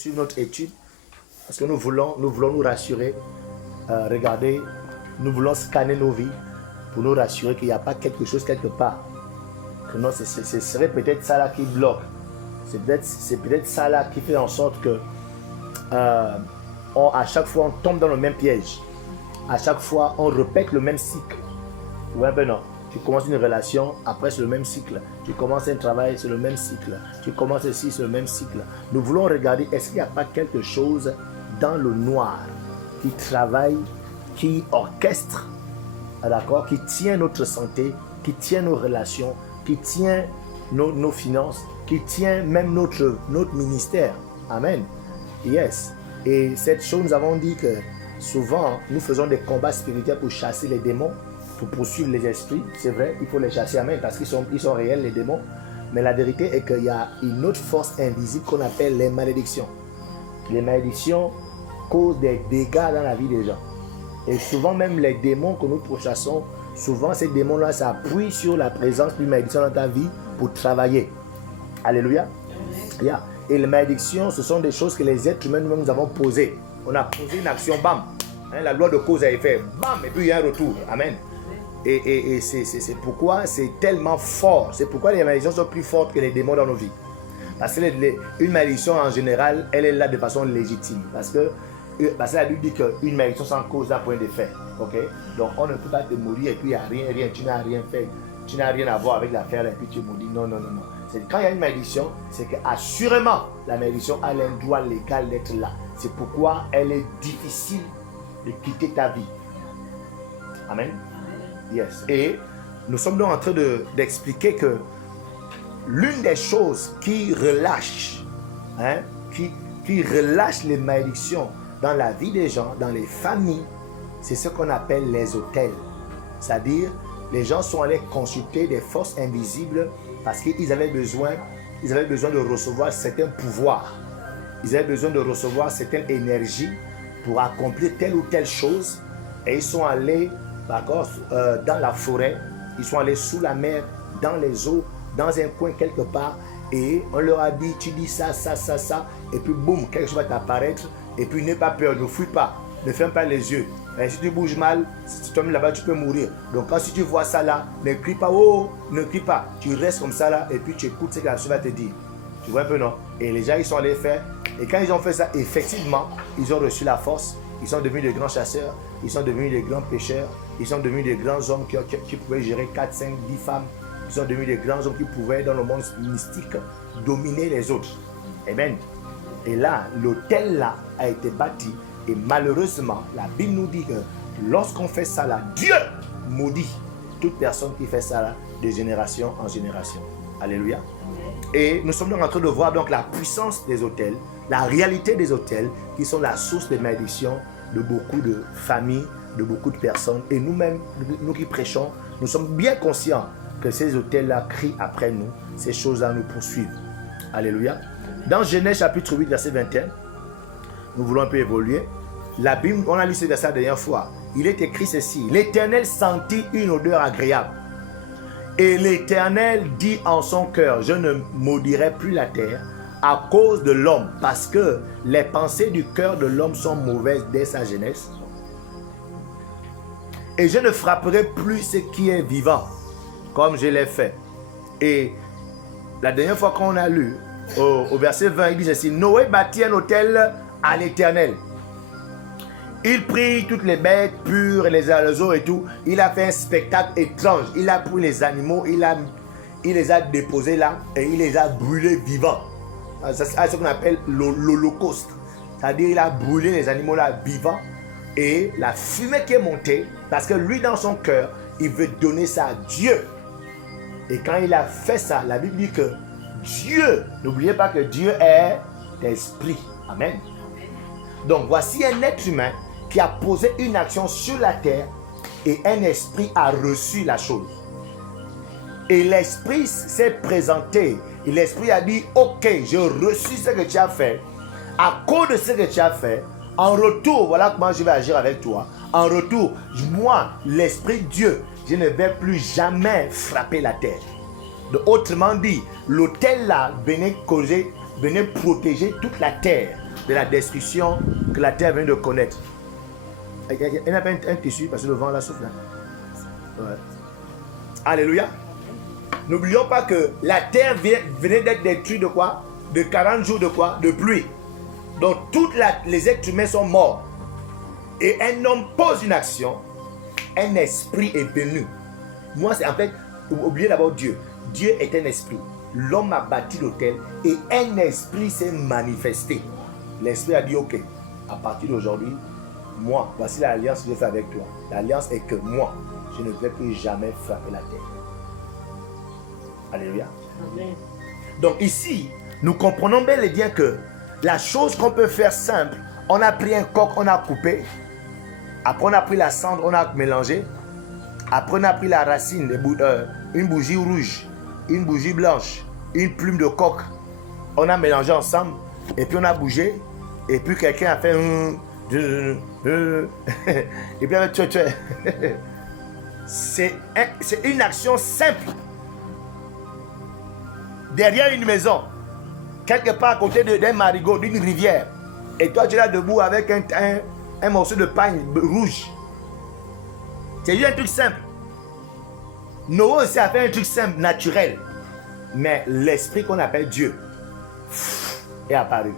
sur notre étude, parce que nous voulons nous rassurer. Regardez, nous voulons scanner nos vies pour nous rassurer qu'il n'y a pas quelque chose quelque part. Que non, ce serait peut-être ça là qui bloque. C'est peut-être ça là qui fait en sorte que à chaque fois on tombe dans le même piège. À chaque fois on répète le même cycle. Ouais, ben non. Tu commences une relation, après c'est le même cycle. Tu commences un travail, c'est le même cycle. Tu commences ici, c'est le même cycle. Nous voulons regarder, est-ce qu'il n'y a pas quelque chose dans le noir qui travaille, qui orchestre, d'accord, qui tient notre santé, qui tient nos relations, qui tient nos finances, qui tient même notre ministère. Amen. Yes. Et cette chose, nous avons dit que souvent, nous faisons des combats spirituels pour chasser les démons, pour poursuivre les esprits. C'est vrai, il faut les chasser, amen, parce qu'ils sont réels, les démons. Mais la vérité est qu'il y a une autre force invisible qu'on appelle les malédictions. Les malédictions causent des dégâts dans la vie des gens. Et souvent même les démons que nous pourchassons, souvent ces démons-là s'appuient sur la présence d'une malédiction dans ta vie pour travailler. Alléluia. Yeah. Et les malédictions, ce sont des choses que les êtres humains nous avons posées. On a posé une action, bam. Hein, la loi de cause a effet, bam, et puis il y a un retour. Amen. Et c'est pourquoi c'est tellement fort. C'est pourquoi les malédictions sont plus fortes que les démons dans nos vies. Parce que une malédiction en général, elle est là de façon légitime. Parce que la Bible dit qu'une malédiction sans cause n'a point d'effet. Okay? Donc on ne peut pas te mourir et puis il n'y a rien, tu n'as rien fait. Tu n'as rien à voir avec l'affaire et puis tu me dis non. Quand il y a une malédiction, c'est qu'assurément la malédiction a un droit légal d'être là. C'est pourquoi elle est difficile de quitter ta vie. Amen. Yes. Et nous sommes donc en train d'expliquer que l'une des choses qui relâche, qui relâche les malédictions dans la vie des gens, dans les familles, c'est ce qu'on appelle les autels. C'est-à-dire, les gens sont allés consulter des forces invisibles parce qu'ils avaient besoin de recevoir certains pouvoirs. Ils avaient besoin de recevoir certaines énergies pour accomplir telle ou telle chose. Et ils sont allés dans la forêt, ils sont allés sous la mer, dans les eaux, dans un coin quelque part. Et on leur a dit, tu dis ça. Et puis boum, quelque chose va t'apparaître. Et puis n'aie pas peur, ne fuis pas, ne ferme pas les yeux. Et si tu bouges mal, si tu tombes là-bas, tu peux mourir. Donc si tu vois ça là, ne crie pas, ne crie pas. Tu restes comme ça là et puis tu écoutes ce que la chose va te dire. Tu vois un peu, non? Et les gens, ils sont allés faire. Et quand ils ont fait ça, effectivement, ils ont reçu la force. Ils sont devenus de grands chasseurs. Ils sont devenus de grands pêcheurs. Ils sont devenus de grands hommes qui pouvaient gérer 4, 5, 10 femmes. Ils sont devenus de grands hommes qui pouvaient, dans le monde mystique, dominer les autres. Amen. Et là, l'autel là a été bâti. Et malheureusement, la Bible nous dit que lorsqu'on fait ça là, Dieu maudit toute personne qui fait ça là de génération en génération. Alléluia. Et nous sommes donc en train de voir donc la puissance des autels, la réalité des autels qui sont la source des malédictions de beaucoup de familles, de beaucoup de personnes. Et nous-mêmes, nous qui prêchons, nous sommes bien conscients que ces autels-là crient après nous, ces choses-là nous poursuivent. Alléluia. Dans Genèse chapitre 8, verset 21, nous voulons un peu évoluer. La Bible, on a lu ce verset la dernière fois. Il est écrit ceci: l'Éternel sentit une odeur agréable. Et l'Éternel dit en son cœur: je ne maudirai plus la terre à cause de l'homme, parce que les pensées du cœur de l'homme sont mauvaises dès sa jeunesse. Et je ne frapperai plus ce qui est vivant, comme je l'ai fait. Et la dernière fois qu'on a lu, au verset 20, il dit ceci: Noé bâtit un autel à l'Éternel. Il prit toutes les bêtes pures et les oiseaux et tout. Il a fait un spectacle étrange. Il a pris les animaux, il les a déposés là et il les a brûlés vivants. C'est ce qu'on appelle l'holocauste. C'est-à-dire il a brûlé les animaux là vivants et la fumée qui est montée, parce que lui dans son cœur, il veut donner ça à Dieu. Et quand il a fait ça, la Bible dit que Dieu, n'oubliez pas que Dieu est esprit. Amen. Donc voici un être humain qui a posé une action sur la terre et un esprit a reçu la chose. Et l'esprit s'est présenté et l'esprit a dit: ok, j'ai reçu ce que tu as fait. À cause de ce que tu as fait, en retour, voilà comment je vais agir avec toi. En retour, moi, l'esprit Dieu, je ne vais plus jamais frapper la terre. Donc, autrement dit, l'autel là venait protéger toute la terre de la destruction que la terre vient de connaître. Il n'y a pas un tissu parce que le vent la souffle. Ouais. Alléluia. N'oublions pas que la terre venait d'être détruite de quoi? De 40 jours de quoi? De pluie. Donc tous les êtres humains sont morts. Et un homme pose une action, un esprit est venu. Moi, c'est en fait, oubliez d'abord Dieu. Dieu est un esprit. L'homme a bâti l'autel et un esprit s'est manifesté. L'esprit a dit, ok, à partir d'aujourd'hui, moi, voici l'alliance que je fais avec toi. L'alliance est que moi, je ne vais plus jamais frapper la terre. Alléluia. Amen. Donc ici, nous comprenons bel et bien que la chose qu'on peut faire simple, on a pris un coq, on a coupé. Après, on a pris la cendre, on a mélangé. Après, on a pris la racine, une bougie rouge, une bougie blanche, une plume de coq. On a mélangé ensemble. Et puis, on a bougé. Et puis, quelqu'un a fait... et puis, c'est une action simple. Derrière une maison, quelque part à côté d'un marigot, d'une rivière. Et toi, tu es là debout avec un morceau de paille rouge. C'est juste un truc simple. Noé aussi a fait un truc simple, naturel. Mais l'esprit qu'on appelle Dieu est apparu.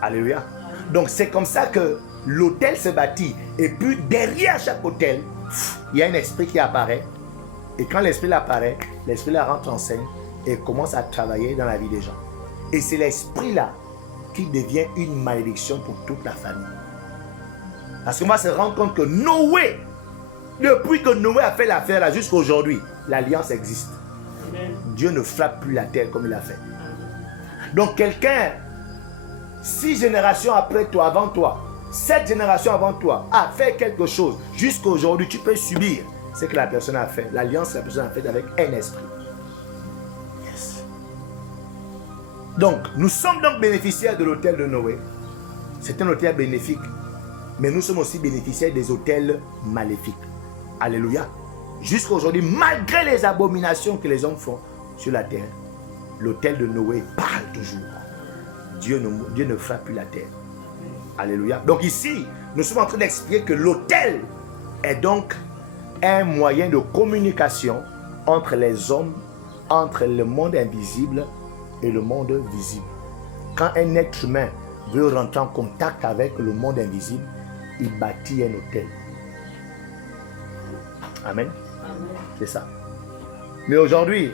Alléluia. Donc c'est comme ça que l'autel se bâtit. Et puis derrière chaque autel, il y a un esprit qui apparaît. Et quand l'esprit apparaît, l'esprit la rentre en scène et commence à travailler dans la vie des gens. Et c'est l'esprit là qui devient une malédiction pour toute la famille. Parce qu'on va se rendre compte que Noé, depuis que Noé a fait l'affaire là jusqu'à aujourd'hui, l'alliance existe. Amen. Dieu ne frappe plus la terre comme il a fait. Donc quelqu'un, 6 générations après toi, avant toi, 7 générations avant toi, a fait quelque chose. Jusqu'à aujourd'hui, tu peux subir ce que la personne a fait. L'alliance que la personne a faite avec un esprit. Yes. Donc, nous sommes donc bénéficiaires de l'autel de Noé. C'est un autel bénéfique. Mais nous sommes aussi bénéficiaires des autels maléfiques. Alléluia. Jusqu'à aujourd'hui, malgré les abominations que les hommes font sur la terre, l'autel de Noé parle toujours. Dieu ne frappe plus la terre. Alléluia. Donc ici, nous sommes en train d'expliquer que l'autel est donc un moyen de communication entre les hommes, entre le monde invisible et le monde visible. Quand un être humain veut rentrer en contact avec le monde invisible, il bâtit un autel. Amen. Amen. C'est ça. Mais aujourd'hui,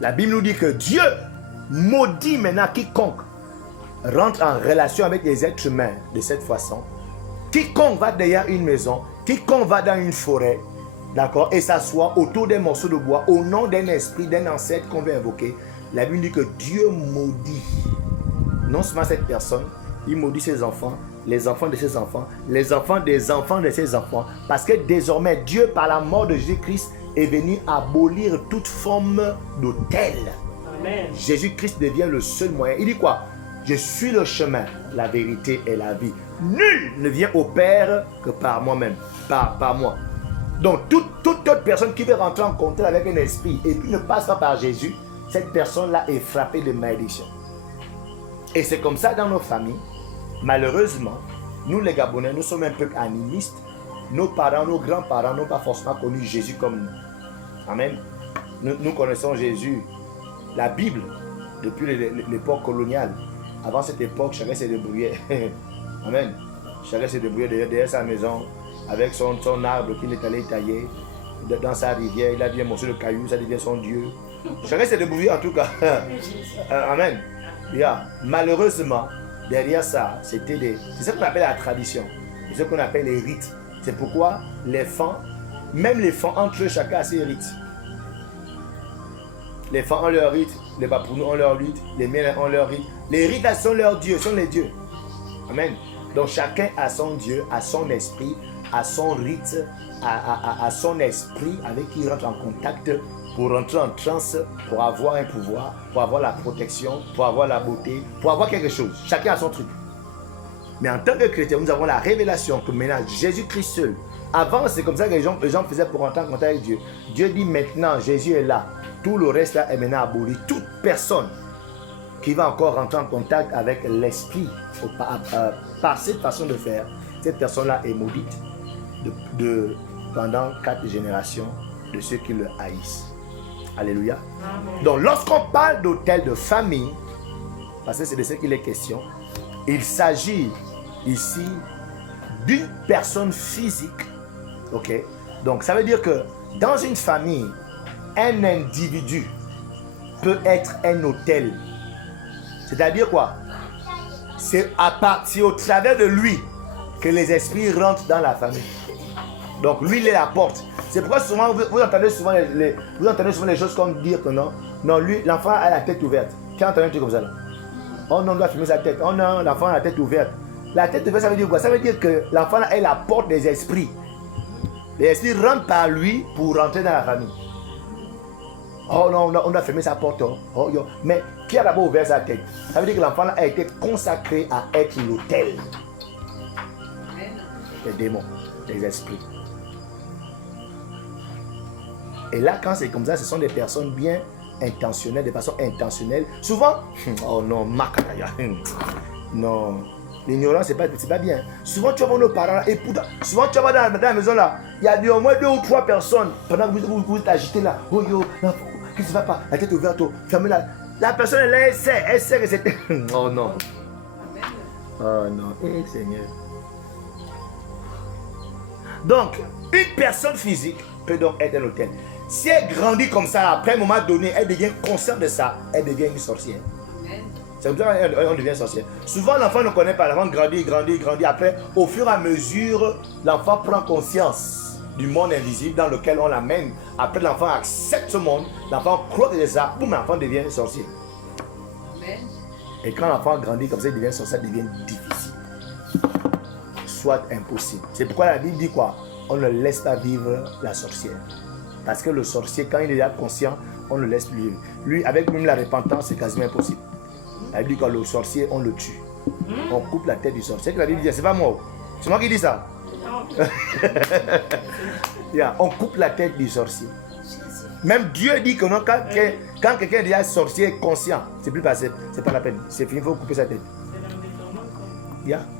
la Bible nous dit que Dieu maudit maintenant quiconque rentre en relation avec les êtres humains de cette façon. Quiconque va derrière une maison, quiconque va dans une forêt, d'accord, et s'assoit autour d'un morceau de bois au nom d'un esprit, d'un ancêtre qu'on veut invoquer, la Bible dit que Dieu maudit non seulement cette personne, il maudit ses enfants, les enfants de ses enfants, les enfants des enfants de ses enfants, parce que désormais Dieu, par la mort de Jésus-Christ, est venu abolir toute forme d'autel. Amen. Jésus-Christ devient le seul moyen. Il dit quoi? Je suis le chemin, la vérité et la vie. Nul ne vient au Père que par moi-même, par moi. Donc toute autre personne qui veut rentrer en contact avec un esprit et puis ne passe pas par Jésus, cette personne-là est frappée de malédiction. Et c'est comme ça dans nos familles. Malheureusement, nous les Gabonais, nous sommes un peuple animiste. Nos parents, nos grands-parents n'ont pas forcément connu Jésus comme nous. Amen. Nous connaissons Jésus, la Bible, depuis l'époque coloniale. Avant cette époque, chacun s'est débrouillé. Amen. Chacun s'est débrouillé derrière sa maison, avec son arbre qu'il est allé tailler. Dans sa rivière, il a dit un morceau de caillou, ça devient son Dieu. Chacun s'est débrouillé en tout cas. Amen. Yeah. Malheureusement, derrière ça, c'est ce qu'on appelle la tradition. C'est ce qu'on appelle les rites. C'est pourquoi les femmes, même les femmes entre eux, chacun a ses rites. Les femmes ont leur rite, les Bapounous ont leur rite, les miens ont leur rite. Les rites sont leurs dieux, sont les dieux. Amen. Donc chacun a son Dieu, a son esprit, a son rite, a son esprit avec qui il rentre en contact pour rentrer en transe, pour avoir un pouvoir, pour avoir la protection, pour avoir la beauté, pour avoir quelque chose. Chacun a son truc. Mais en tant que chrétien, nous avons la révélation que maintenant Jésus-Christ seul. Avant, c'est comme ça que les gens faisaient pour rentrer en contact avec Dieu. Dieu dit maintenant, Jésus est là. Tout le reste là est maintenant aboli. Toute personne qui va encore rentrer en contact avec l'esprit par cette façon de faire, cette personne-là est maudite pendant 4 générations de ceux qui le haïssent. Alléluia. Donc lorsqu'on parle d'autel de famille, parce que c'est de ce qu'il est question, il s'agit ici d'une personne physique. Ok? Donc ça veut dire que dans une famille, un individu peut être un autel. C'est-à-dire quoi? C'est au travers de lui que les esprits rentrent dans la famille. Donc lui, il est la porte. C'est pourquoi souvent vous entendez souvent les choses comme dire que non, lui, l'enfant a la tête ouverte. Qui a entendu un truc comme ça là? Oh non, on doit fermer sa tête. Oh non, l'enfant a la tête ouverte. La tête ouverte, ça veut dire quoi? Ça veut dire que l'enfant est la porte des esprits. Les esprits rentrent par lui pour rentrer dans la famille. Oh non, on doit fermer sa porte. Oh, yo. Mais qui a d'abord ouvert sa tête? Ça veut dire que l'enfant a été consacré à être l'autel. Les démons, les esprits. Et là, quand c'est comme ça, ce sont des personnes bien intentionnelles, des personnes intentionnelles. Souvent, oh non, Makaya. Non, l'ignorance, c'est pas bien. Souvent, tu vas voir nos parents, et souvent, tu vas dans la maison là, il y a au moins 2 ou 3 personnes, pendant que vous êtes agités là, oh yo, qu'est-ce qui va pas? La tête ouverte, fermez-la. La personne, elle sait que c'était. Oh non. Oh non, Seigneur. Donc, une personne physique peut donc être un autel. Si elle grandit comme ça, après un moment donné, elle devient consciente de ça, elle devient une sorcière. C'est comme ça qu'on devient sorcière. Souvent, l'enfant ne connaît pas. L'enfant grandit. Après, au fur et à mesure, l'enfant prend conscience du monde invisible dans lequel on l'amène. Après, l'enfant accepte ce monde. L'enfant croit que c'est ça. Boum, l'enfant devient sorcier. Et quand l'enfant grandit comme ça, il devient sorcier, ça devient difficile. Soit impossible. C'est pourquoi la Bible dit quoi? On ne laisse pas vivre la sorcière. Parce que le sorcier, quand il est là conscient, on le laisse vivre. Lui, avec même la repentance, c'est quasiment impossible. La Bible dit que le sorcier, on le tue. On coupe la tête du sorcier. C'est que la Bible dit, c'est pas moi. C'est moi qui dis ça. On coupe la tête du sorcier. Même Dieu dit que non, quand quelqu'un est déjà sorcier conscient, c'est plus passé, c'est pas la peine. C'est fini, il faut couper sa tête.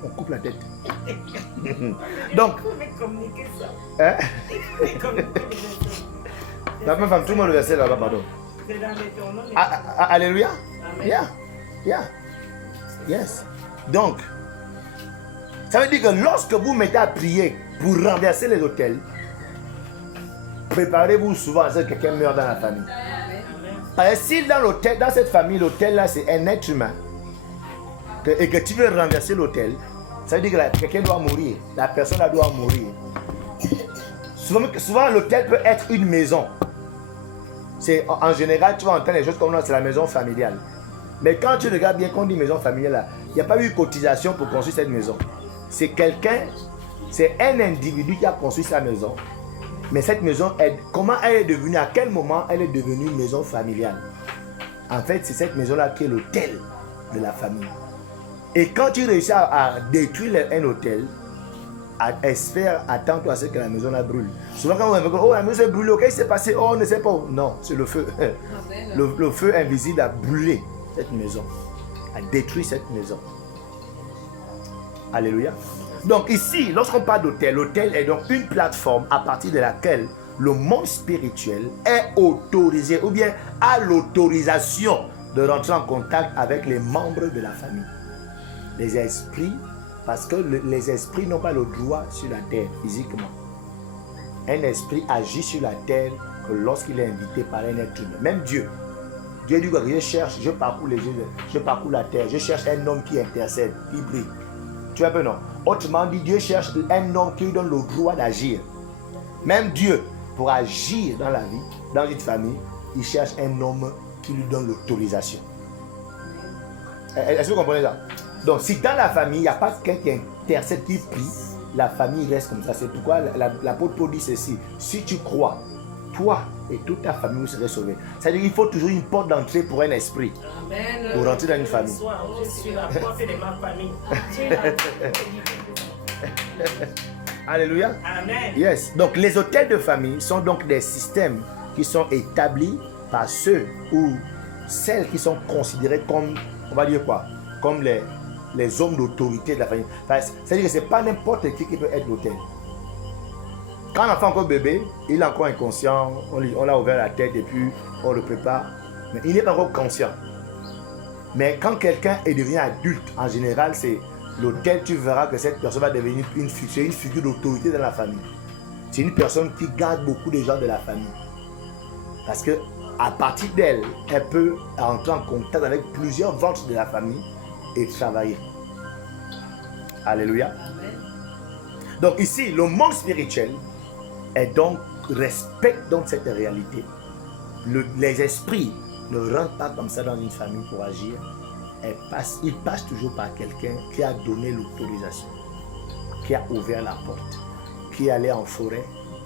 On coupe la tête. Donc, hein? La même femme, tout le monde le verset là-bas, pardon. Alléluia. Yes. Donc, ça veut dire que lorsque vous mettez à prier pour renverser les autels, préparez-vous souvent à ce que quelqu'un meurt dans la famille. Parce que si dans cette famille, l'autel là, c'est un être humain, et que tu veux renverser l'autel, ça veut dire que quelqu'un doit mourir. La personne là doit mourir. Souvent l'autel peut être une maison. En général, tu vas entendre les choses comme là, c'est la maison familiale. Mais quand tu regardes bien, quand on dit maison familiale, là, il n'y a pas eu cotisation pour construire cette maison. C'est un individu qui a construit sa maison. Mais cette maison, comment elle est devenue, à quel moment elle est devenue une maison familiale? En fait, c'est cette maison-là qui est l'autel de la famille. Et quand tu réussis à détruire un hôtel, espère, attends-toi à ce que la maison la brûle. Souvent quand on dit, oh la maison est brûlée, qu'est-ce qui s'est passé? Oh on ne sait pas. Non, c'est le feu. Le feu invisible a brûlé cette maison, a détruit cette maison. Alléluia. Donc ici, lorsqu'on parle d'hôtel, l'hôtel est donc une plateforme à partir de laquelle le monde spirituel est autorisé ou bien a l'autorisation de rentrer en contact avec les membres de la famille. Les esprits, parce que les esprits n'ont pas le droit sur la terre physiquement. Un esprit agit sur la terre que lorsqu'il est invité par un être humain. Même Dieu. Dieu dit que je parcours les yeux, je parcours la terre, je cherche un homme qui intercède, qui brille. Tu vois un peu non? Autrement dit, Dieu cherche un homme qui lui donne le droit d'agir. Même Dieu, pour agir dans la vie, dans une famille, il cherche un homme qui lui donne l'autorisation. Est-ce que vous comprenez ça? Donc, si dans la famille, il n'y a pas quelqu'un qui intercède, qui prie, la famille reste comme ça. C'est pourquoi l'apôtre Paul dit ceci. Si tu crois, toi et toute ta famille, vous serez sauvés. C'est-à-dire qu'il faut toujours une porte d'entrée pour un esprit. Amen. Pour rentrer dans une famille. Je suis la porte de ma famille. Alléluia. Amen. Yes. Donc, les hôtels de famille sont donc des systèmes qui sont établis par ceux où celles qui sont considérées comme, on va dire quoi, comme les hommes d'autorité de la famille. C'est-à-dire que ce n'est pas n'importe qui peut être l'autel. Quand l'enfant est encore bébé, il est encore inconscient, on l'a ouvert la tête et puis on le prépare, mais il n'est pas encore conscient. Mais quand quelqu'un est devenu adulte, en général, c'est l'autel, tu verras que cette personne va devenir une figure d'autorité dans la famille. C'est une personne qui garde beaucoup de gens de la famille. Parce que à partir d'elle, elle peut entrer en contact avec plusieurs ventres de la famille et travailler. Alléluia. Donc ici, le monde spirituel respecte donc cette réalité. Les esprits ne rentrent pas comme ça dans une famille pour agir. Ils passent toujours par quelqu'un qui a donné l'autorisation, qui a ouvert la porte, qui est allé en forêt,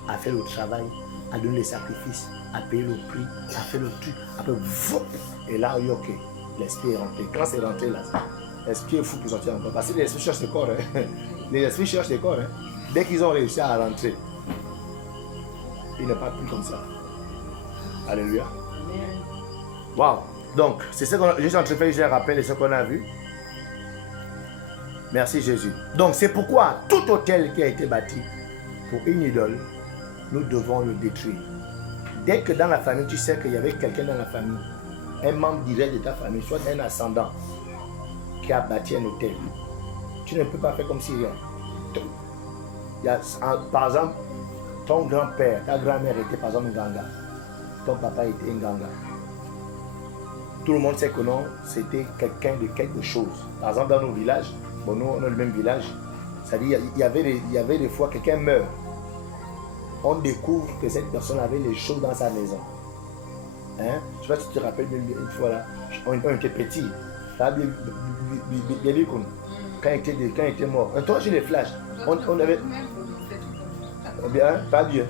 a fait le travail, a donné les sacrifices, a payé le prix, a fait le truc, après, et là, ok, l'esprit est rentré. Quand c'est rentré là, l'esprit est fou pour sortir encore. Parce que les esprits cherchent le corps. Hein. Les esprits cherchent le corps. Hein. Dès qu'ils ont réussi à rentrer, il n'est pas plus comme ça. Alléluia. Waouh. Donc, c'est ce que je suis en train de faire, je rappelle de ce qu'on a vu. Merci Jésus. Donc, c'est pourquoi tout hôtel qui a été bâti pour une idole, nous devons le détruire. Dès que dans la famille, tu sais qu'il y avait quelqu'un dans la famille, un membre direct de ta famille, soit un ascendant, qui a bâti un hôtel, tu ne peux pas faire comme si rien. Par exemple, ton grand-père, ta grand-mère était par exemple un ganga, ton papa était un ganga. Tout le monde sait que non, c'était quelqu'un de quelque chose. Par exemple, dans nos villages, bon, nous, on a le même village, c'est-à-dire il y avait des fois, quelqu'un meurt. On découvre que cette personne avait les choses dans sa maison. Hein? Je ne sais pas si tu te rappelles une fois là, on était petit. Quand il était mort. Un temps, j'ai les flashs. On avait. Bien, pas bien.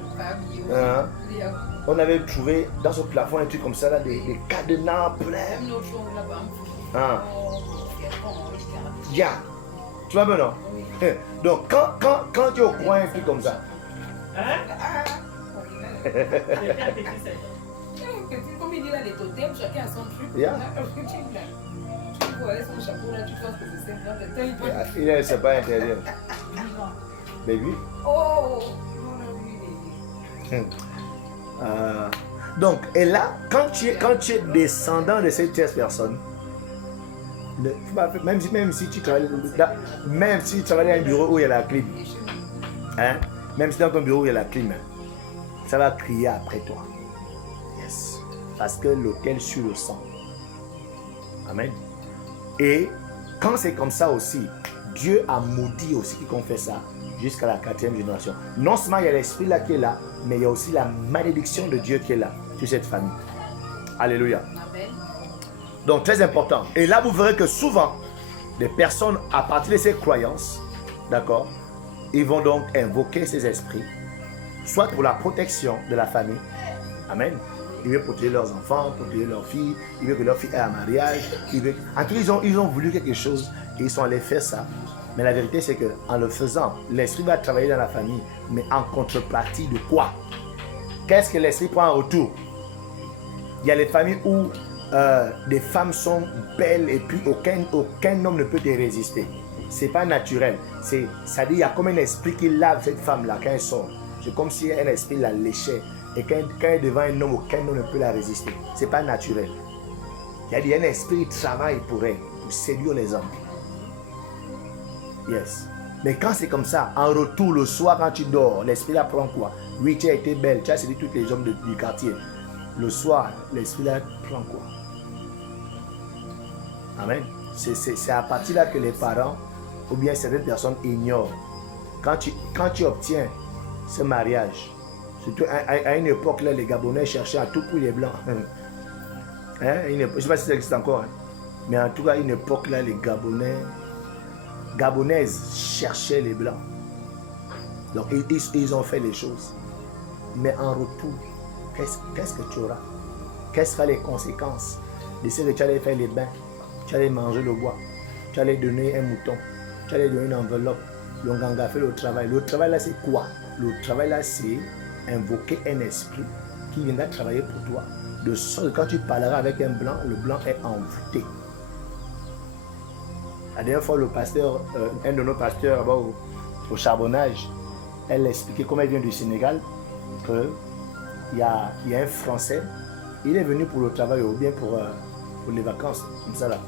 On avait trouvé dans ce plafond un truc comme ça, là, des cadenas pleins. Ah. Yeah. Tu vois maintenant? Donc, quand tu es au coin, un truc comme ça. Comme il dit là, les totems, chacun a son truc. Yeah. Tu vois, son chapeau là, tu penses que c'est simple. Il ne sait pas intérieur. Baby. Oh! Donc, et là, quand tu es descendant de cette tierce personne, même si tu travailles dans un bureau où il y a la clim, hein, même si dans ton bureau où il y a la clim, ça va crier après toi. Yes. Parce que l'autel sur le sang. Amen. Et quand c'est comme ça aussi, Dieu a maudit aussi quiconque fait ça jusqu'à la 4e génération. Non seulement il y a l'esprit là qui est là, mais il y a aussi la malédiction de Dieu qui est là sur cette famille. Alléluia. Amen. Donc très important. Et là vous verrez que souvent, les personnes à partir de ces croyances, d'accord, ils vont donc invoquer ces esprits, soit pour la protection de la famille. Amen. Ils veulent protéger leurs enfants, protéger leurs filles, ils veulent que leur fille ait un mariage. En tout cas, ils ont voulu quelque chose et ils sont allés faire ça. Mais la vérité, c'est qu'en le faisant, l'esprit va travailler dans la famille, mais en contrepartie de quoi? Qu'est-ce que l'esprit prend en retour? Il y a les familles où des femmes sont belles et puis aucun homme ne peut te résister. Ce n'est pas naturel. Ça dit, il y a comme un esprit qui lave cette femme-là quand elle sort. C'est comme si un esprit la léchait. Et quand elle est devant un homme, aucun homme ne peut la résister. Ce n'est pas naturel. Il y a un esprit qui travaille pour elle, pour séduire les hommes. Yes. Mais quand c'est comme ça, en retour, le soir, quand tu dors, l'esprit là prend quoi? Oui, tu as été belle, tu as séduit tous les hommes du quartier. Le soir, l'esprit là prend quoi? Amen. C'est à partir là que les parents, ou bien certaines personnes ignorent. Quand tu obtiens ce mariage, surtout à une époque là, les Gabonais cherchaient à tout prix les Blancs. Hein? Je ne sais pas si ça existe encore. Hein? Mais en tout cas, à une époque là, les Gabonaises cherchaient les Blancs. Donc ils ont fait les choses. Mais en retour, qu'est-ce que tu auras? Quelles seront les conséquences de ce que tu allais faire les bains? Tu allais manger le bois. Tu allais donner un mouton. Tu allais donner une enveloppe. Le ganga fait le travail. Le travail là, c'est quoi? Le travail là, c'est invoquer un esprit qui viendra travailler pour toi de sorte que quand tu parleras avec un blanc, le blanc est envoûté. La dernière fois, le pasteur, un de nos pasteurs là-bas au charbonnage, elle expliquait comment elle vient du Sénégal, qu'il y a un Français, il est venu pour le travail ou bien pour les vacances, comme ça là.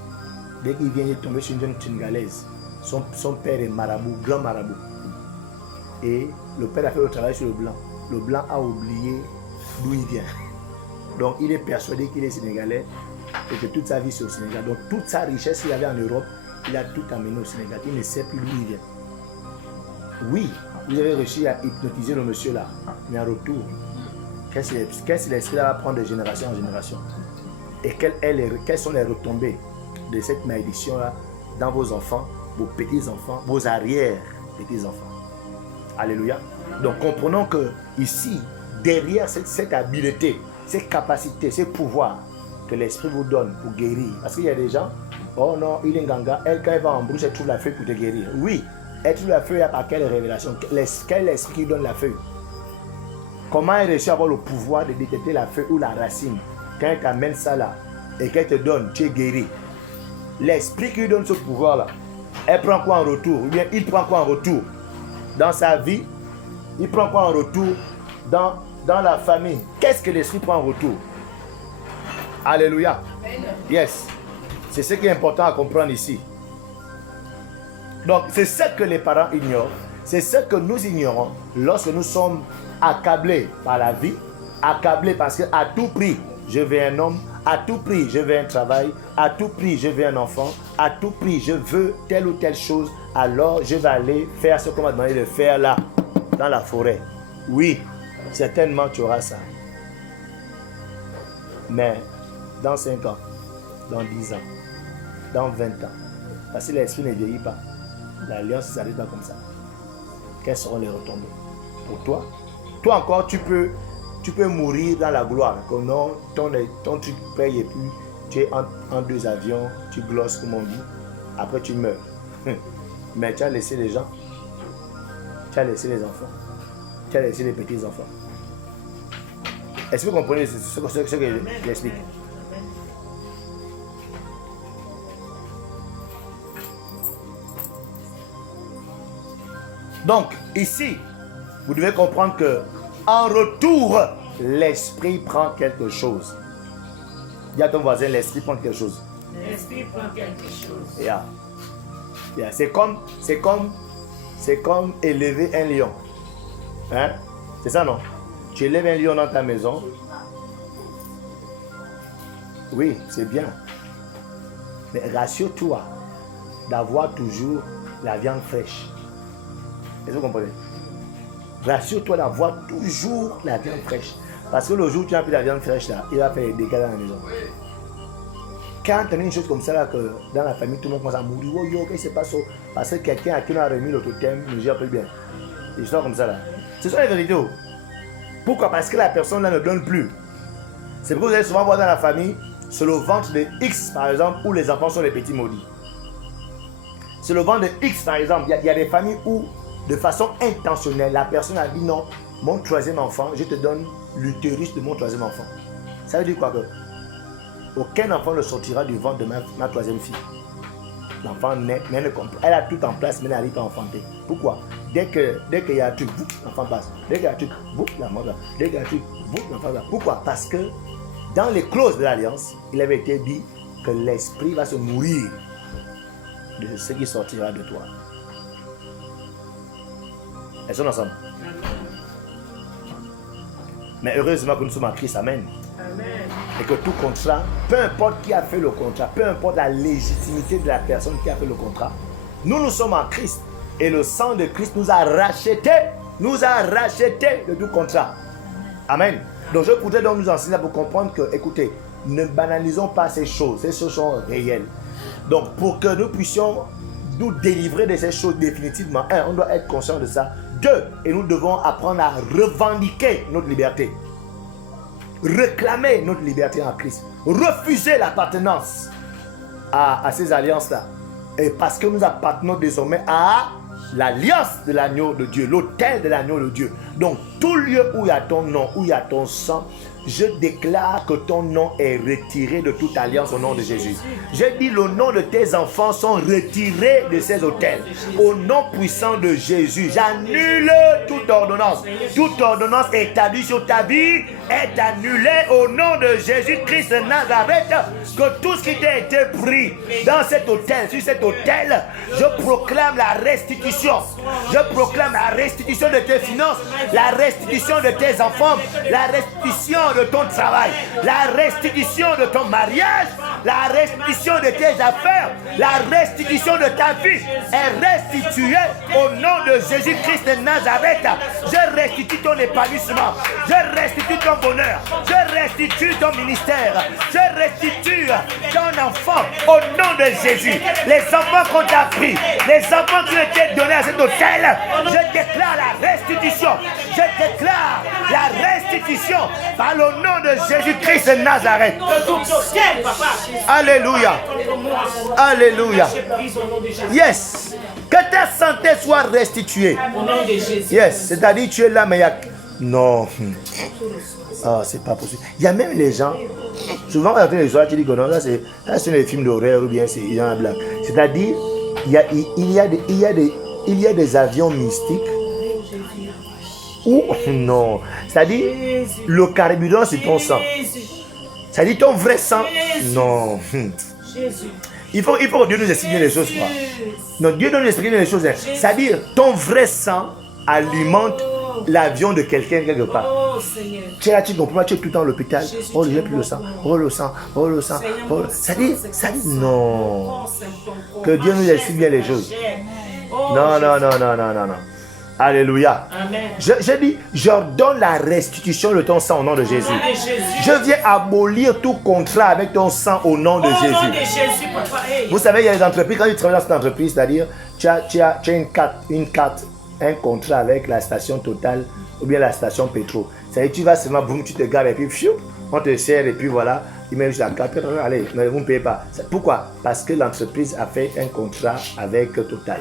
Dès qu'il vient, il est tombé sur une jeune Sénégalaise. Son père est marabout, grand marabout. Et le père a fait le travail sur le blanc. Le blanc a oublié d'où il vient. Donc il est persuadé qu'il est sénégalais et que toute sa vie c'est au Sénégal. Donc toute sa richesse qu'il avait en Europe, il a tout amené au Sénégal. Il ne sait plus d'où il vient. Oui, vous avez réussi à hypnotiser le monsieur là. Mais en retour, qu'est-ce que l'esprit va prendre de génération en génération? Et quelles sont les retombées de cette malédiction là dans vos enfants, vos petits-enfants, vos arrière-petits-enfants? Alléluia. Donc comprenons que ici, derrière cette habileté, ces capacités, ces pouvoirs que l'esprit vous donne pour guérir. Parce qu'il y a des gens, oh non, il est ganga, elle quand elle va en brousse, elle trouve la feuille pour te guérir. Oui, elle trouve la feuille par quelle révélation? Quel esprit qui donne la feuille? Comment elle réussit à avoir le pouvoir de détecter la feuille ou la racine? Quand elle t'amène ça là et qu'elle te donne, tu es guéri. L'esprit qui donne ce pouvoir là, elle prend quoi en retour? Ou bien il prend quoi en retour? Dans sa vie, il prend quoi en retour dans la famille? Qu'est-ce que l'esprit prend en retour? Alléluia. Yes. C'est ce qui est important à comprendre ici. Donc, c'est ce que les parents ignorent. C'est ce que nous ignorons lorsque nous sommes accablés par la vie, accablés parce qu'à tout prix, je veux un homme, à tout prix, je veux un travail, à tout prix, je veux un enfant, à tout prix, je veux telle ou telle chose, alors je vais aller faire ce qu'on m'a demandé de faire là, dans la forêt. Oui, certainement tu auras ça. Mais dans 5 ans, dans 10 ans, dans 20 ans, parce que l'esprit ne vieillit pas, l'alliance ne s'arrête pas comme ça. Quelles seront les retombées pour toi? Toi encore, tu peux mourir dans la gloire. Comme non, ton truc paye et puis tu es en 2 avions, tu glosses comme on dit, après tu meurs. Mais tu as laissé les gens, tu as laissé les enfants, tu as laissé les petits-enfants. Est-ce que vous comprenez ce que j'explique? Donc, ici, vous devez comprendre que en retour, l'esprit prend quelque chose. Dis à ton voisin, l'esprit prend quelque chose. L'esprit prend quelque chose. Yeah. Yeah. C'est comme élever un lion. Hein? C'est ça, non? Tu élèves un lion dans ta maison. Oui, c'est bien. Mais rassure-toi d'avoir toujours la viande fraîche. Est-ce que vous comprenez? Rassure-toi d'avoir toujours la viande fraîche. Parce que le jour où tu n'as plus la viande fraîche, là, il va faire des dégâts dans la maison. Quand tu as une chose comme ça, là, que dans la famille, tout le monde commence à mourir. Oh yo, qu'est-ce qui se passe? Parce que quelqu'un à qui on a remis le totem ne gère plus bien. Des histoires comme ça, là. Ce sont les vérités. Pourquoi? Parce que la personne, là, ne donne plus. C'est pourquoi vous allez souvent voir dans la famille, c'est le ventre de X, par exemple, où les enfants sont les petits maudits. C'est le ventre de X, par exemple. Il y a des familles où, de façon intentionnelle, la personne a dit non, mon 3e enfant, je te donne l'utérus de mon 3e enfant. Ça veut dire quoi? Aucun enfant ne sortira du ventre de ma 3e fille. L'enfant naît, mais elle a tout en place, mais elle n'arrive pas à enfanter. Pourquoi? Dès qu'il y a un truc, l'enfant passe. Dès qu'il y a un truc, l'enfant passe. Dès qu'il y a un truc, l'enfant passe. Pourquoi? Parce que dans les clauses de l'alliance, il avait été dit que l'esprit va se nourrir de ce qui sortira de toi. Elles sont ensemble. Mais heureusement que nous sommes en Christ. Amen. Amen. Et que tout contrat, peu importe qui a fait le contrat, peu importe la légitimité de la personne qui a fait le contrat, nous sommes en Christ. Et le sang de Christ nous a rachetés de tout contrat. Amen. Donc je voudrais donc nous enseigner pour comprendre que, écoutez, ne banalisons pas ces choses sont réelles. Donc pour que nous puissions nous délivrer de ces choses définitivement, on doit être conscient de ça. 2, et nous devons apprendre à revendiquer notre liberté. Réclamer notre liberté en Christ. Refuser l'appartenance à ces alliances-là. Et parce que nous appartenons désormais à l'alliance de l'agneau de Dieu, l'autel de l'agneau de Dieu. Donc, tout lieu où il y a ton nom, où il y a ton sang, je déclare que ton nom est retiré de toute alliance au nom de Jésus. Je dis le nom de tes enfants sont retirés de ces autels. Au nom puissant de Jésus, j'annule toute ordonnance. Toute ordonnance établie sur ta vie est annulée au nom de Jésus-Christ de Nazareth. Que tout ce qui t'a été pris dans cet hôtel, sur cet hôtel, je proclame la restitution. Je proclame la restitution de tes finances, la restitution de tes enfants, la restitution de ton travail, la restitution de ton mariage, la restitution de tes affaires, la restitution de ta vie est restituée au nom de Jésus-Christ de Nazareth. Je restitue ton épanouissement, je restitue ton bonheur, je restitue ton ministère, je restitue ton enfant au nom de Jésus. Les enfants qu'on t'a pris, les enfants qui ont été donnés à cet hôtel, je déclare la restitution, je déclare la restitution par le nom de Jésus-Christ de Nazareth. Alléluia. Alléluia. Yes. Que ta santé soit restituée. Yes. C'est-à-dire tu es là, mais il y a... Non. Ah, c'est pas possible. Il y a même les gens... Souvent, quand les gens qui disent que non, là, c'est les films d'horreur ou bien c'est un blague. C'est-à-dire, il y a des avions mystiques où... Non. C'est-à-dire, le carburant, c'est ton sang. C'est-à-dire ton vrai sang. Non. Il faut que Dieu nous explique les choses. Quoi. Non, Dieu doit nous expliquer les choses. C'est-à-dire ton vrai sang alimente l'avion de quelqu'un quelque part. Tu es là, tu comprends, tu es tout le temps à l'hôpital. Oh, j'ai plus le sang. Oh, le sang. Oh, le sang. Oh. C'est-à-dire, non. Que Dieu nous explique bien les choses. Non. Alléluia. Amen. Je dis, j'ordonne la restitution de ton sang au nom de Jésus. Je viens abolir tout contrat avec ton sang au nom de Jésus. Vous savez, il y a des entreprises, quand tu travailles dans cette entreprise, c'est-à-dire, tu as une carte, un contrat avec la station Total ou bien la station Petro. C'est-à-dire, tu vas seulement, boum, tu te gares et puis, fiou, on te sert et puis voilà, ils mettent juste la carte, allez, mais vous ne payez pas. Pourquoi? Parce que l'entreprise a fait un contrat avec Total.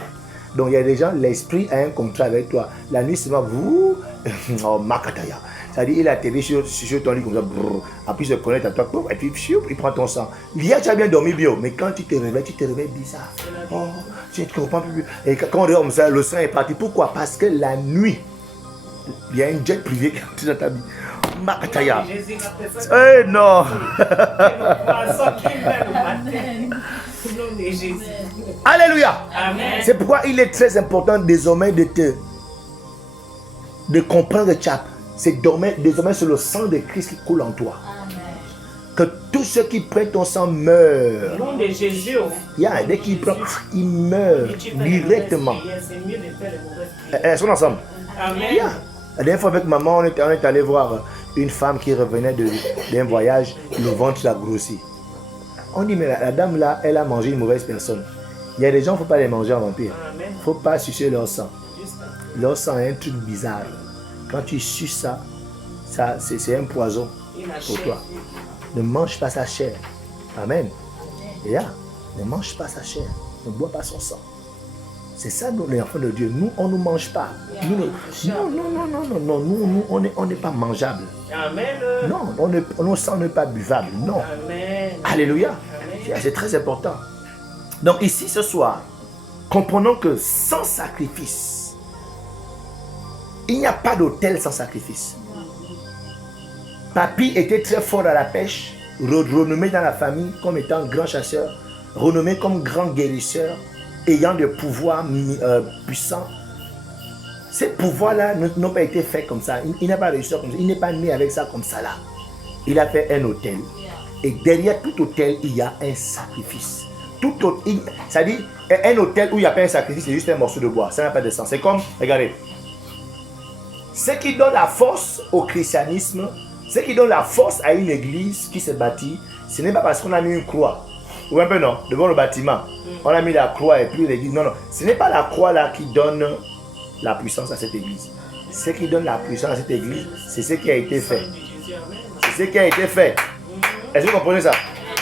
Donc il y a des gens, l'esprit a un contrat avec toi. La nuit, seulement vous, oh makataya. C'est-à-dire, il atterrit sur ton lit comme ça, brrr, après il se connecte à toi, et puis il prend ton sang. Hier, tu as bien dormi bio, mais quand tu te réveilles bizarre. Oh, tu ne comprends plus. Et quand on regarde comme ça, le sang est parti. Pourquoi? Parce que la nuit, il y a un jet privé qui est entré dans ta vie. Makataya. Eh non. Alléluia. C'est pourquoi il est très important désormais de comprendre que c'est désormais sur le sang de Christ qui coule en toi. Amen. Que tous ceux qui prennent ton sang meurent. Au nom de Jésus. Dès qu'ils prennent, ils meurent directement. Est-ce qu'on est ensemble? Amen. La dernière fois avec maman, on est allé voir une femme qui revenait d'un voyage, le ventre l'a grossi. On dit, mais la dame là, elle a mangé une mauvaise personne. Il y a des gens, il ne faut pas les manger en vampire. Il ne faut pas sucer leur sang. Leur sang est un truc bizarre. Quand tu suces ça c'est un poison pour toi. Ne mange pas sa chair. Amen. Ne mange pas sa chair. Ne bois pas son sang. C'est ça, nous, les enfants de Dieu. Nous, on ne nous mange pas. Nous, on n'est pas mangeable. Amen. Non, notre sang n'est pas buvable. Non. Amen. Alléluia. C'est très important. Donc ici, ce soir, comprenons que sans sacrifice, il n'y a pas d'autel sans sacrifice. Papy était très fort à la pêche, renommé dans la famille comme étant grand chasseur, renommé comme grand guérisseur, ayant des pouvoirs puissants. Ces pouvoirs-là n'ont pas été faits comme ça. Il n'a pas réussi comme ça. Il n'est pas né avec ça comme ça là. Il a fait un autel. Et derrière tout autel, il y a un sacrifice. C'est-à-dire, un autel où il n'y a pas un sacrifice, c'est juste un morceau de bois. Ça n'a pas de sens. C'est comme, regardez, ce qui donne la force au christianisme, ce qui donne la force à une église qui se bâtit, ce n'est pas parce qu'on a mis une croix, ou un peu non, devant le bâtiment. On a mis la croix et puis l'église. Non, ce n'est pas la croix là qui donne la puissance à cette église. Ce qui donne la puissance à cette église, c'est ce qui a été fait. C'est ce qui a été fait. Est-ce que vous comprenez ça?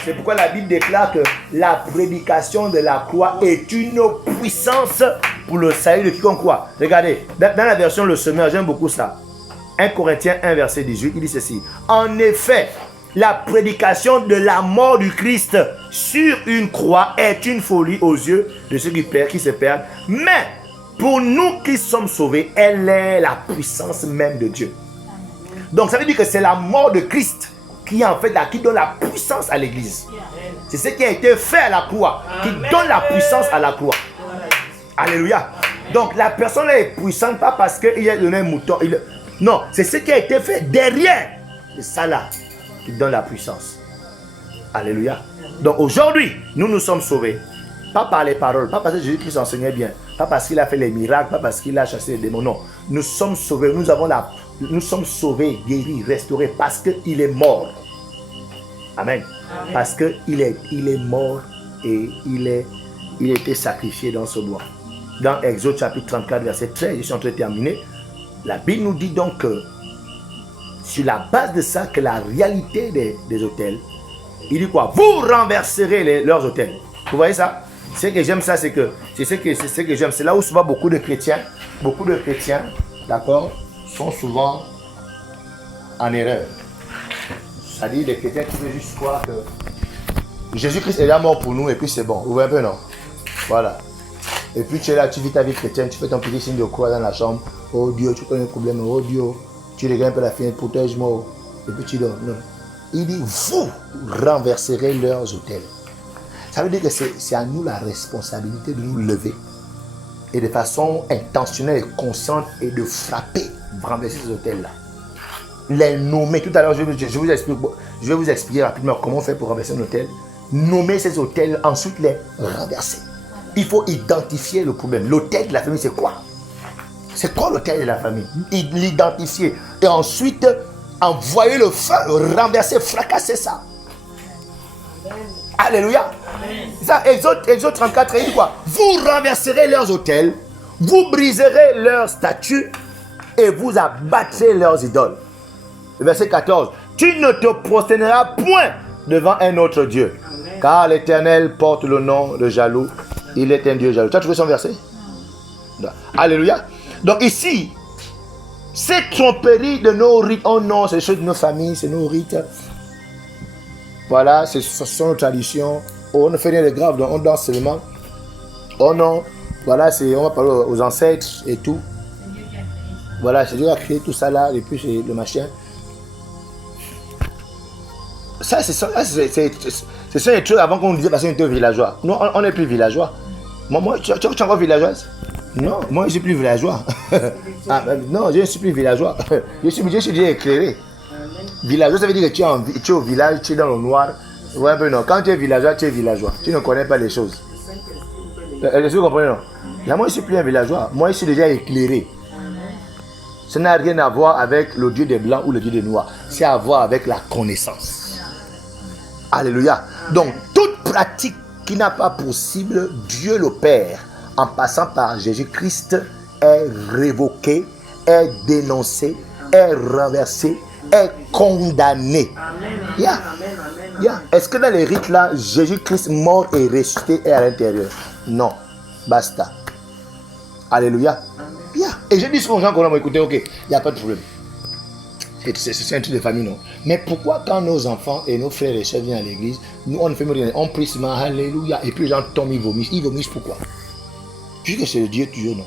C'est pourquoi la Bible déclare que la prédication de la croix est une puissance pour le salut de quiconque croit. Regardez, dans la version Le Semeur, j'aime beaucoup ça. 1 Corinthiens 1, verset 18, il dit ceci. En effet, la prédication de la mort du Christ sur une croix est une folie aux yeux de ceux qui se perdent. Mais pour nous qui sommes sauvés, elle est la puissance même de Dieu. Donc ça veut dire que c'est la mort de Christ qui en fait qui donne la puissance à l'église. C'est ce qui a été fait à la croix qui donne la puissance à la croix. Alléluia. Donc la personne est puissante pas parce qu'il a donné un mouton. Non, c'est ce qui a été fait derrière. C'est ça là qui donne la puissance. Alléluia. Donc aujourd'hui, nous sommes sauvés. Pas par les paroles, pas parce que Jésus-Christ enseignait bien, pas parce qu'il a fait les miracles, pas parce qu'il a chassé les démons. Non, nous sommes sauvés. Nous sommes sauvés, guéris, restaurés parce qu'il est mort. Amen. Parce qu'il est mort et il a été sacrifié dans ce bois. Dans Exode chapitre 34, verset 13, je suis en train de terminer. La Bible nous dit donc que sur la base de ça, que la réalité des autels, il dit quoi? Vous renverserez leurs autels. Vous voyez ça? Ce que j'aime ça, c'est ce que j'aime. C'est là où souvent beaucoup de chrétiens, d'accord, sont souvent en erreur. C'est-à-dire les chrétiens qui veulent juste croire que Jésus-Christ est là mort pour nous et puis c'est bon. Vous voyez un peu, non? Voilà. Et puis tu es là, tu vis ta vie chrétienne, tu fais ton petit signe de croix dans la chambre. Oh Dieu, tu connais un problème. Oh Dieu, tu regardes un peu la fenêtre, protège-moi. Et puis tu dors. Non. Il dit, vous renverserez leurs autels. Ça veut dire que c'est à nous la responsabilité de nous lever. Et de façon intentionnelle et consciente et de frapper, renverser ces autels-là. Les nommer. Tout à l'heure, je vais vous expliquer rapidement comment on fait pour renverser un autel. Nommer ces autels, ensuite les renverser. Il faut identifier le problème. L'autel de la famille, c'est quoi? C'est quoi l'autel de la famille? L'identifier. Et ensuite, envoyer le feu, renverser, fracasser ça. Alléluia. Ça, Exode 34, il dit quoi? Vous renverserez leurs autels, vous briserez leurs statues et vous abattrez leurs idoles. Verset 14. Tu ne te prosterneras point devant un autre Dieu. Amen. Car l'Éternel porte le nom de jaloux. Il est un Dieu jaloux. Tu as trouvé son verset? Non. Alléluia. Donc ici, cette tromperie de nos rites, oh non, c'est les choses de nos familles, c'est nos rites. Voilà, ce sont nos traditions. Oh, on ne fait rien de grave, donc on danse seulement. Oh non, voilà, on va parler aux ancêtres et tout. Voilà, c'est Dieu qui a créé tout ça là, et puis c'est le machin. Ça, c'est ça les trucs avant qu'on disait parce qu'on était villageois. Nous, on n'est plus villageois. Moi, tu es encore villageoise? Non, moi je ne suis plus villageois. Non, je ne suis plus villageois. Je suis déjà éclairé. Villageois, ça veut dire que tu es au village, tu es dans le noir. Ouais, ben non, quand tu es villageois, tu es villageois. Tu ne connais pas les choses. Est-ce que vous comprenez, non? Là, moi je ne suis plus un villageois. Moi je suis déjà éclairé. Ça n'a rien à voir avec le Dieu des Blancs ou le Dieu des Noirs. C'est à voir avec la connaissance. Alléluia. Donc, toute pratique qui n'a pas possible, Dieu le Père, en passant par Jésus-Christ, est révoquée, est dénoncée, est renversée, est condamnée. Yeah. Yeah. Est-ce que dans les rites là, Jésus-Christ mort et ressuscité est à l'intérieur? Non. Basta. Alléluia. Yeah. Et je dis souvent aux gens qu'on a écouté, ok, il n'y a pas de problème. C'est un truc de famille, non. Mais pourquoi quand nos enfants et nos frères et sœurs viennent à l'église, nous on ne fait rien, on prie seulement, alléluia, et puis les gens tombent, ils vomissent. Ils vomissent pourquoi? Puisque c'est le Dieu toujours, non.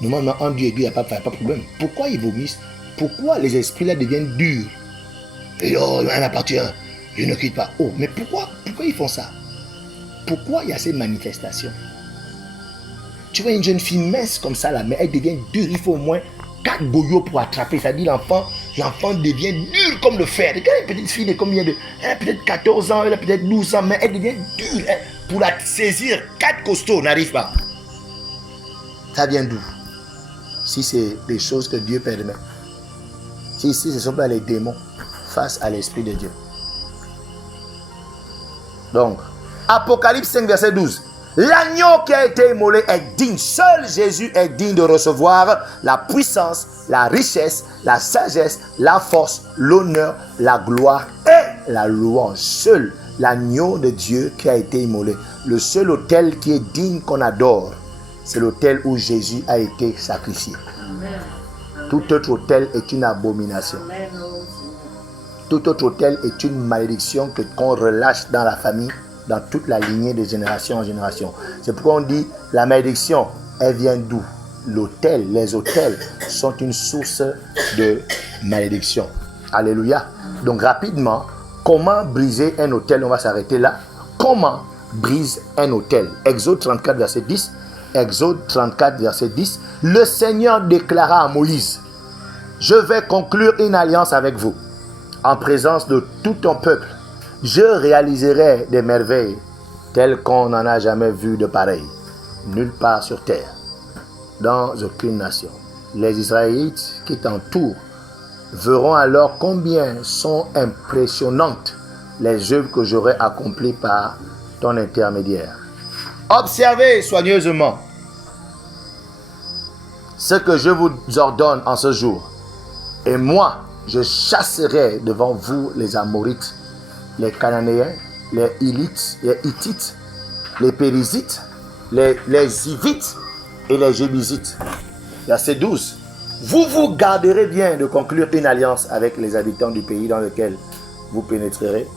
Normalement, en Dieu et Dieu, il n'y a pas de problème. Pourquoi ils vomissent? Pourquoi les esprits là deviennent durs? Et oh, il m'appartient, je ne quitte pas. Oh, mais pourquoi ils font ça? Pourquoi il y a ces manifestations? Tu vois une jeune fille mince comme ça là, mais elle devient dure, il faut au moins 4 boyaux pour attraper. C'est-à-dire l'enfant devient dur comme le fer. Regarde une petite fille de combien de... Elle a peut-être 14 ans, elle a peut-être 12 ans, mais elle devient dure. Pour la saisir, 4 costauds n'arrivent pas. Ça vient d'où? Si c'est des choses que Dieu permet. Si ce ne sont pas les démons face à l'Esprit de Dieu. Donc, Apocalypse 5, verset 12. L'agneau qui a été immolé est digne. Seul Jésus est digne de recevoir la puissance, la richesse, la sagesse, la force, l'honneur, la gloire et la louange. Seul l'agneau de Dieu qui a été immolé. Le seul autel qui est digne qu'on adore, c'est l'autel où Jésus a été sacrifié. Tout autre autel est une abomination. Tout autre autel est une malédiction qu'on relâche dans la famille, dans toute la lignée de génération en génération. C'est pourquoi on dit la malédiction, elle vient d'où? L'autel, les autels sont une source de malédiction. Alléluia. Donc rapidement, comment briser un autel? On va s'arrêter là. Comment brise un autel? Exode 34, verset 10. Exode 34, verset 10. Le Seigneur déclara à Moïse: je vais conclure une alliance avec vous. En présence de tout ton peuple, je réaliserai des merveilles telles qu'on n'en a jamais vu de pareilles, nulle part sur terre, dans aucune nation. Les Israélites qui t'entourent verront alors combien sont impressionnantes les œuvres que j'aurai accomplies par ton intermédiaire. Observez soigneusement ce que je vous ordonne en ce jour, et moi, je chasserai devant vous les Amorites, les Cananéens, les Hittites, les Périzites, les Hivites et les Jébusites. Verset 12. Vous vous garderez bien de conclure une alliance avec les habitants du pays dans lequel vous pénétrerez.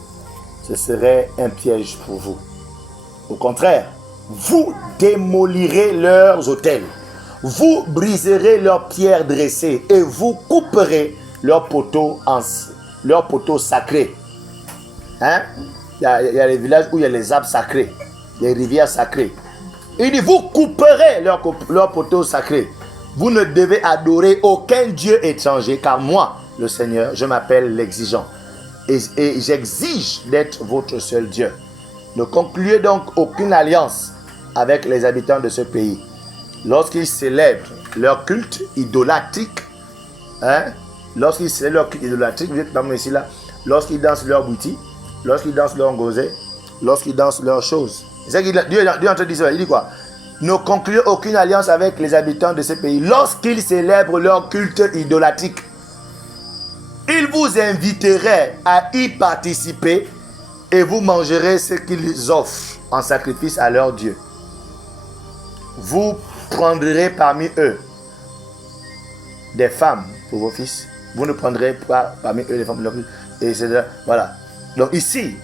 Ce serait un piège pour vous. Au contraire, vous démolirez leurs autels. Vous briserez leurs pierres dressées et vous couperez leurs poteaux sacrés. Hein? Il y a les villages où il y a les arbres sacrés, les rivières sacrées. Il dit, vous couperez leurs poteaux sacrés. Vous ne devez adorer aucun dieu étranger, car moi, le Seigneur, je m'appelle l'exigeant. Et j'exige d'être votre seul Dieu. Ne concluez donc aucune alliance avec les habitants de ce pays. Lorsqu'ils célèbrent leur culte idolâtrique, lorsqu'ils célèbrent leur culte idolâtrique, vous êtes dans ici là, lorsqu'ils dansent leur boutique, lorsqu'ils dansent leur gosé, lorsqu'ils dansent leurs choses. C'est ça Dieu est en train de dire ça. Il dit quoi? Ne concluez aucune alliance avec les habitants de ce pays lorsqu'ils célèbrent leur culte idolâtrique. Ils vous inviteraient à y participer et vous mangerez ce qu'ils offrent en sacrifice à leur Dieu. Vous prendrez parmi eux des femmes pour vos fils. Vous ne prendrez pas parmi eux des femmes pour leurs fils. Et etc. Voilà. Donc ici,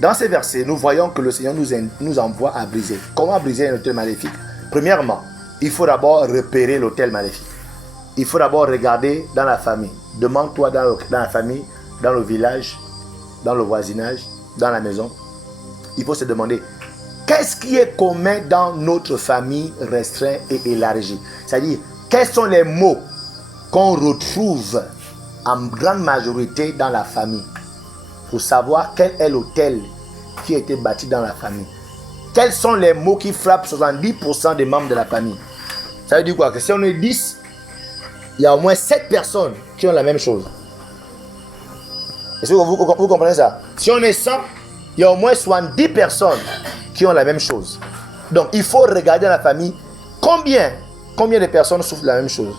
dans ces versets, nous voyons que le Seigneur nous envoie à briser. Comment briser un autel maléfique? Premièrement, il faut d'abord repérer l'autel maléfique. Il faut d'abord regarder dans la famille. Demande-toi dans la famille, dans le village, dans le voisinage, dans la maison. Il faut se demander, qu'est-ce qui est commun dans notre famille restreinte et élargie? C'est-à-dire, quels sont les mots qu'on retrouve en grande majorité dans la famille? Pour savoir quel est l'autel qui a été bâti dans la famille. Quels sont les mots qui frappent 70% des membres de la famille? Ça veut dire quoi? Que si on est 10, il y a au moins 7 personnes qui ont la même chose. Est-ce que vous comprenez ça? Si on est 100, il y a au moins 70 personnes qui ont la même chose. Donc, il faut regarder dans la famille combien de personnes souffrent de la même chose.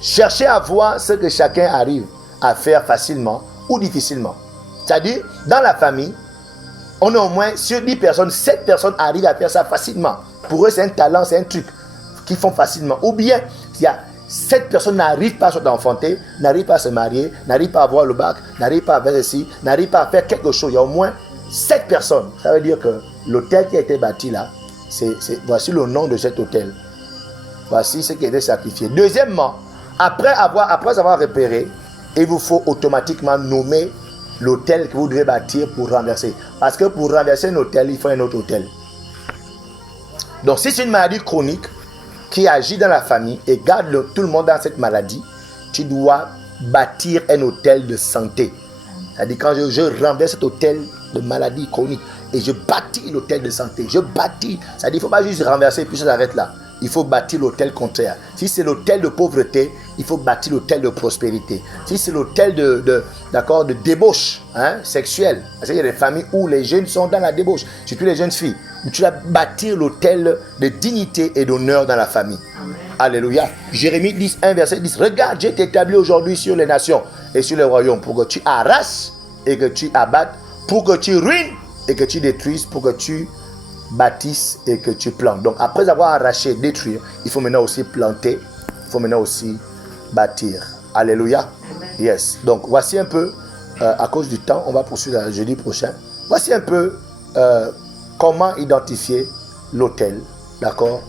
Cherchez à voir ce que chacun arrive à faire facilement ou difficilement. C'est-à-dire, dans la famille, on a au moins sur 10 personnes, 7 personnes arrivent à faire ça facilement. Pour eux, c'est un talent, c'est un truc qu'ils font facilement. Ou bien, il y a 7 personnes n'arrivent pas à s'enfanter, n'arrivent pas à se marier, n'arrivent pas à avoir le bac, n'arrivent pas à faire ceci, n'arrivent pas à faire quelque chose. Il y a au moins 7 personnes. Ça veut dire que l'autel qui a été bâti là, voici le nom de cet autel. Voici ce qui a été sacrifié. Deuxièmement, après avoir repéré, il vous faut automatiquement nommer l'autel que vous devez bâtir pour renverser. Parce que pour renverser un autel, il faut un autre autel. Donc si c'est une maladie chronique qui agit dans la famille et garde tout le monde dans cette maladie, tu dois bâtir un autel de santé. C'est-à-dire quand je renverse cet autel de maladie chronique et je bâtis l'autel de santé, c'est-à-dire il ne faut pas juste renverser et puis ça s'arrête là. Il faut bâtir l'autel contraire. Si c'est l'autel de pauvreté, il faut bâtir l'autel de prospérité. Si c'est l'autel de débauche sexuelle, parce qu'il y a des familles où les jeunes sont dans la débauche, surtout les jeunes filles. Tu dois bâtir l'autel de dignité et d'honneur dans la famille. Amen. Alléluia. Jérémie 10, 1 verset 10. Regarde, j'ai établi aujourd'hui sur les nations et sur les royaumes pour que tu arraches et que tu abattes, pour que tu ruines et que tu détruises, pour que tu bâtisses et que tu plantes. Donc après avoir arraché, détruire, il faut maintenant aussi planter, il faut maintenant aussi bâtir. Alléluia. Yes. Donc, voici un peu, à cause du temps, on va poursuivre le jeudi prochain. Voici un peu comment identifier l'autel, d'accord,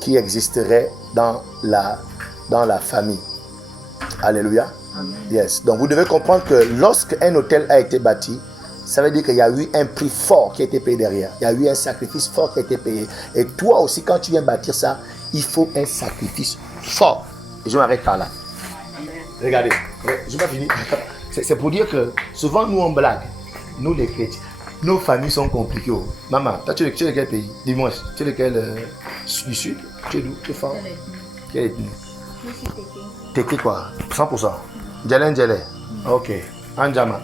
qui existerait dans la famille. Alléluia. Yes. Donc, vous devez comprendre que lorsqu'un autel a été bâti, ça veut dire qu'il y a eu un prix fort qui a été payé derrière. Il y a eu un sacrifice fort qui a été payé. Et toi aussi, quand tu viens bâtir ça, il faut un sacrifice fort. Et je m'arrête par là. Regardez, je n'ai pas fini. C'est pour dire que souvent, nous, on blague. Nous, les chrétiens, nos familles sont compliquées. Maman, toi, tu es de quel pays? Dis-moi, tu es de quel du sud? Tu es d'où? Tu es fort? Quelle ethnie? Je suis Tété. Tété quoi? 100%. Djelé. Ok. Anjama.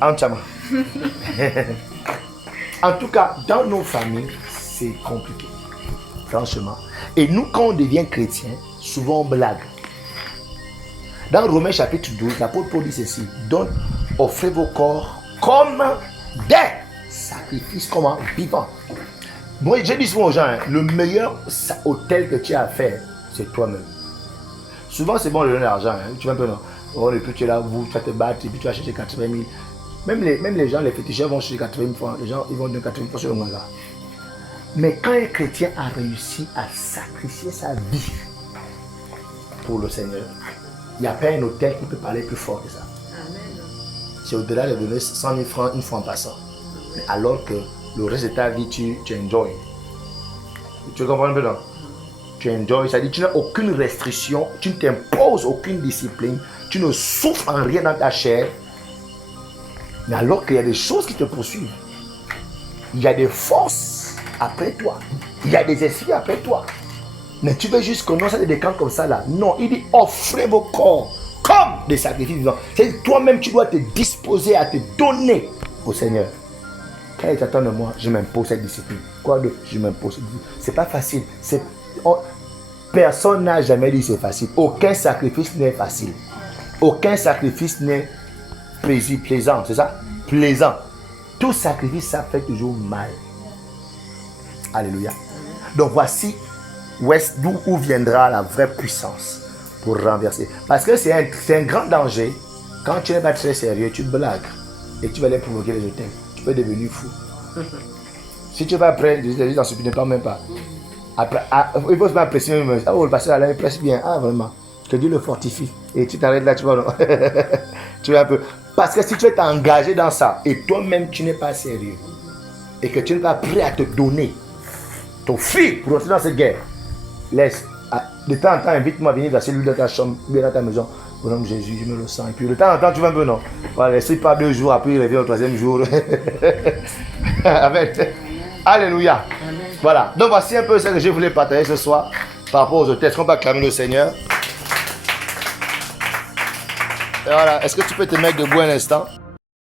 En tout cas, dans nos familles, c'est compliqué. Franchement. Et nous, quand on devient chrétien, souvent on blague. Dans Romains chapitre 12, l'apôtre Paul dit ceci: donc, offrez vos corps comme des sacrifices, comme vivants. Moi, je dis souvent aux gens, hein, le meilleur autel que tu as à faire, c'est toi-même. Souvent, c'est bon de donner l'argent. Hein. Tu vas un peu, non? Oh, et puis tu es là, tu vas te battre, et puis tu vas chercher 80 000. Même les gens, les féticheurs vont chercher 80 000 francs. Les gens, ils vont donner 80 000 francs sur le manga. Mais quand un chrétien a réussi à sacrifier sa vie pour le Seigneur, il n'y a pas un autel qui peut parler plus fort que ça. Amen. C'est au-delà de donner 100 000 francs une fois en passant. Mais alors que le reste de ta vie, tu enjoy. Tu comprends un peu, non? Tu enjoy, c'est-à-dire tu n'as aucune restriction, tu ne t'imposes aucune discipline, tu ne souffres en rien dans ta chair. Mais alors qu'il y a des choses qui te poursuivent, il y a des forces après toi, il y a des esprits après toi. Mais tu veux juste commencer des camps comme ça là? Non, il dit offrez vos corps comme des sacrifices vivants. C'est toi-même, tu dois te disposer à te donner au Seigneur. Quand il t'attend de moi, je m'impose cette discipline. Quoi d'autre? Je m'impose cette discipline. C'est pas facile. Personne n'a jamais dit c'est facile. Aucun sacrifice n'est facile. Aucun sacrifice n'est plaisant. C'est ça? Plaisant. Tout sacrifice, ça fait toujours mal. Alléluia. Donc voici d'où viendra la vraie puissance pour renverser. Parce que c'est un grand danger. Quand tu n'es pas très sérieux, tu blagues et tu vas aller provoquer les hôtels. Tu peux devenir fou. Si tu vas après, dans ce qui ne parle même pas. Après, il faut se mettre pression. Oh, le pasteur là, il presse bien. Ah, vraiment. Que Dieu le fortifie. Et tu t'arrêtes là, tu vois. Non? Tu vas un peu. Parce que si tu veux t'engager dans ça et toi-même tu n'es pas sérieux et que tu n'es pas prêt à te donner, t'offrir pour entrer dans cette guerre, laisse. De temps en temps, invite-moi à venir dans celui de ta chambre, bien dans ta maison. Au nom de Jésus, je me le sens. Et puis de temps en temps, tu vas un peu, non? Voilà, laisse pas 2 jours, après il revient au 3e jour. Amen. Alléluia. Amen. Voilà. Donc voici un peu ce que je voulais partager ce soir par rapport aux hôtels. Est-ce qu'on peut acclamer le Seigneur? Et voilà. Est-ce que tu peux te mettre debout un instant?